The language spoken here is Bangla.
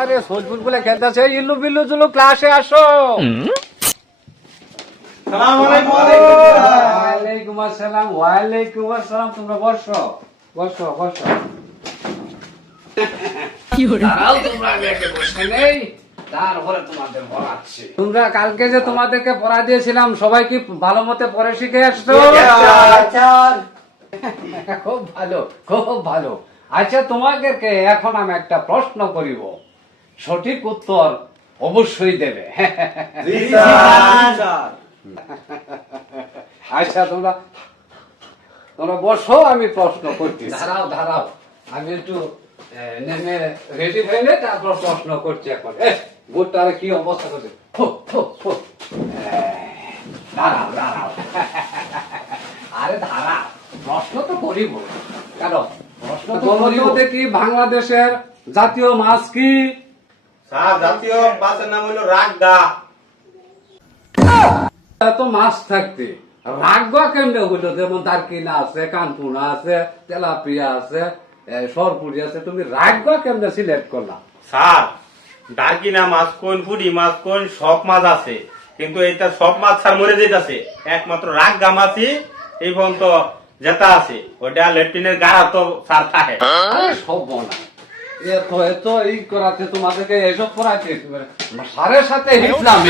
আরে সোলফুল গুলো খেলতেছে, ইল্লু বিল্লু জুলু ক্লাসে আসো। ওয়ালাইকুম আসসালাম। ওয়ালাইকুম আসসালাম। তোমরা বসো বসো বসো। দাঁড়াও, তোমরা আগে একে বসে নেই, তারপরে তোমাদের পড়াচ্ছি। তোমরা কালকে যে তোমাদেরকে পড়া দিয়েছিলাম, সবাই কি ভালো মতে পড়ে শিখে আসছো? খুব ভালো, খুব ভালো। আচ্ছা, তোমাদেরকে এখন আমি একটা প্রশ্ন করিব, সঠিক উত্তর অবশ্যই দেবে। আচ্ছা, তোমরা বসো, আমি প্রশ্ন করছি। দাঁড়াও দাঁড়াও, আমি একটু নেমে রেডি হইলে তারপর প্রশ্ন করছি। এখন বুটটার কি অবস্থা করছে? দাঁড়াও দাঁড়াও, আরে দাঁড়াও, প্রশ্ন তো করিব। কেন প্রশ্ন তো করিব। দেখি, বাংলাদেশের জাতীয় মাছ কি? স্যার, জাতীয় মাছের নাম হলো রাগদা। এত মাছ থাকতে রাগবা কেমনে হইলো? যেমন দারকিনা আছে, কানপুনা আছে, তেলাপিয়া আছে, সরপুরি আছে, তুমি রাগবা কেমনে সিলেক্ট করলাম? স্যার, ডাকিনা মাছ কোন, পুরি মাছ কোন, সব মাছ আছে, কিন্তু এটা সব মাছ স্যার মরে যেতেছে। একমাত্র রাগদা মাছই এই পর্যন্ত যেটা আছে, ওইটা লেফটিনের গাড়া তো স্যার থাকে। সব বনা এত এত এই করাতে তোমাদেরকে এসব করাতে সারের সাথে হিটলাম।